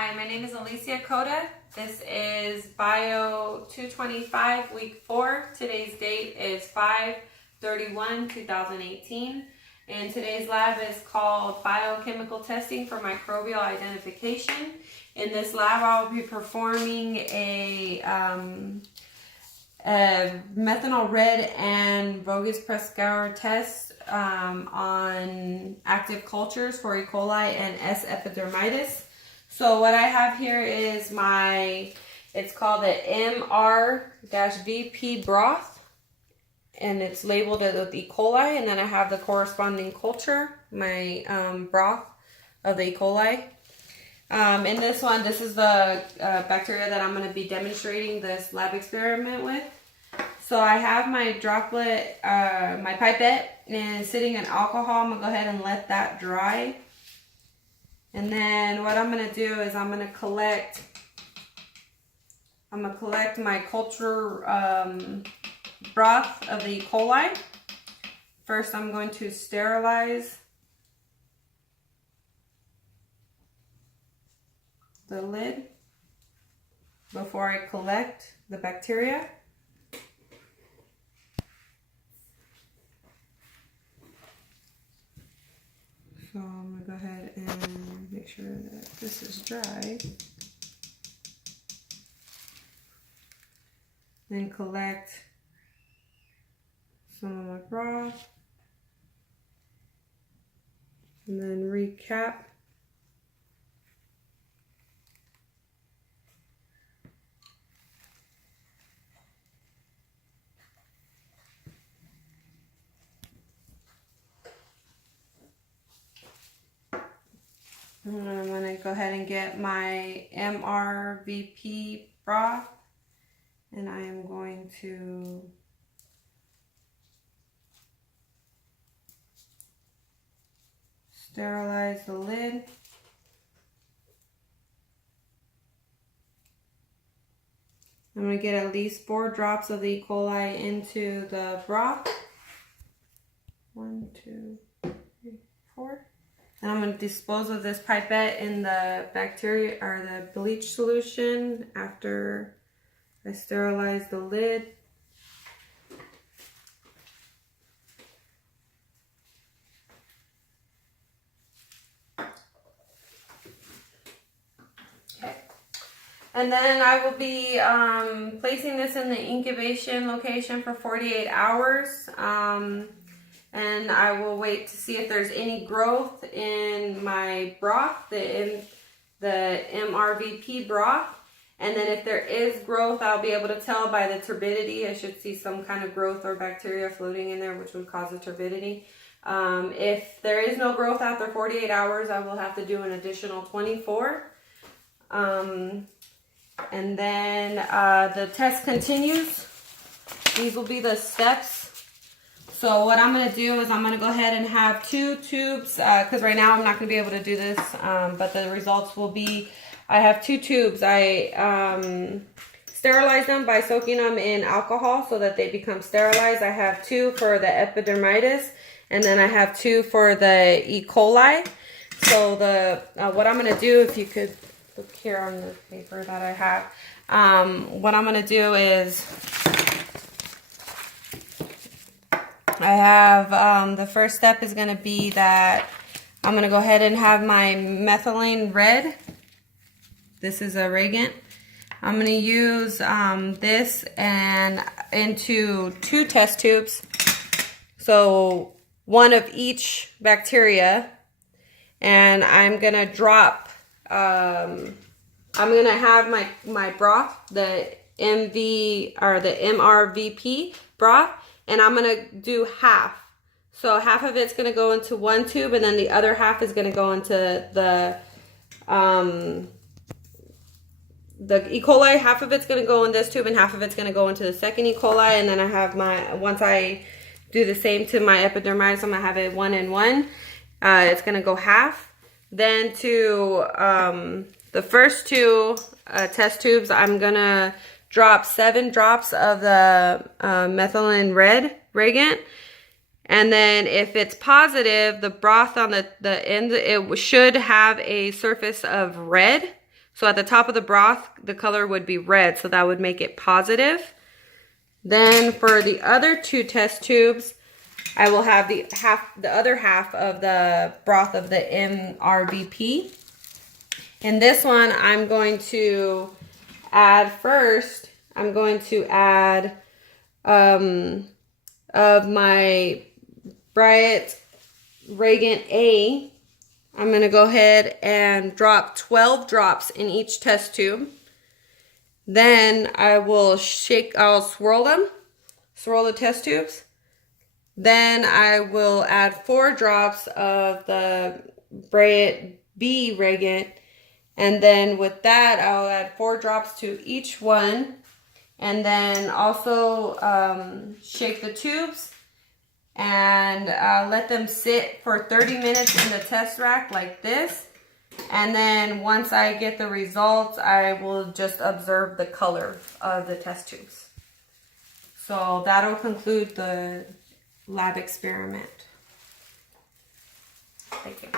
Hi, my name is Alicia Coda. This is Bio 225 week 4. Today's date is 5/31/2018. And today's lab is called Biochemical Testing for Microbial Identification. In this lab, I will be performing a methanol red and Voges-Proskauer test on active cultures for E. coli and S. epidermidis. So what I have here is it's called the MR-VP broth, and it's labeled as E. coli, and then I have the corresponding culture, my broth of the E. coli. In this one, this is the bacteria that I'm going to be demonstrating this lab experiment with. So I have my droplet, my pipette, and sitting in alcohol. I'm going to go ahead and let that dry. And then what I'm going to do is I'm going to collect my culture broth of the E. coli. First, I'm going to sterilize the lid before I collect the bacteria. So I'm going to go ahead and make sure that this is dry. Then collect some of my broth. And then recap. And I'm going to go ahead and get my MRVP broth, and I am going to sterilize the lid. I'm going to get at least 4 drops of the E. coli into the broth. 1, 2, 3, 4. And I'm going to dispose of this pipette in the bacteria or the bleach solution after I sterilize the lid. Okay. And then I will be placing this in the incubation location for 48 hours. And I will wait to see if there's any growth in my broth, the MRVP broth. And then if there is growth, I'll be able to tell by the turbidity. I should see some kind of growth or bacteria floating in there, which would cause the turbidity. If there is no growth after 48 hours, I will have to do an additional 24. And then the test continues. These will be the steps. So what I'm going to do is I'm going to go ahead and have 2 tubes, because right now I'm not going to be able to do this, but the results will be, I have 2 tubes. I sterilize them by soaking them in alcohol so that they become sterilized. I have 2 for the epidermidis, and then I have 2 for the E. coli. So what I'm going to do, if you could look here on the paper that I have, what I'm going to do is I have, the first step is going to be that I'm going to go ahead and have my methylene red. This is a reagent. I'm going to use this and into 2 test tubes. So 1 of each bacteria. And I'm going to drop, I'm going to have my broth, the MRVP broth. And I'm going to do half. So half of it's going to go into 1 tube, and then the other half is going to go into the E. coli. Half of it's going to go in this tube, and half of it's going to go into the second E. coli. And then I have once I do the same to my epidermidis, I'm going to have it 1 and 1. It's going to go half. Then to the first 2 test tubes, I'm going to drop 7 drops of the methylene red reagent, and then if it's positive, the broth on the end, it should have a surface of red. So at the top of the broth, the color would be red, so that would make it positive. Then for the other 2 test tubes, I will have the other half of the broth of the MRBP. In this one, I'm going to add first, I'm going to add of my Bright Reagent A. I'm going to go ahead and drop 12 drops in each test tube. Then I will I'll swirl the test tubes. Then I will add 4 drops of the Bright B reagent. And then with that, I'll add 4 drops to each one. And then also shake the tubes and let them sit for 30 minutes in the test rack like this. And then once I get the results, I will just observe the color of the test tubes. So that'll conclude the lab experiment. Thank you.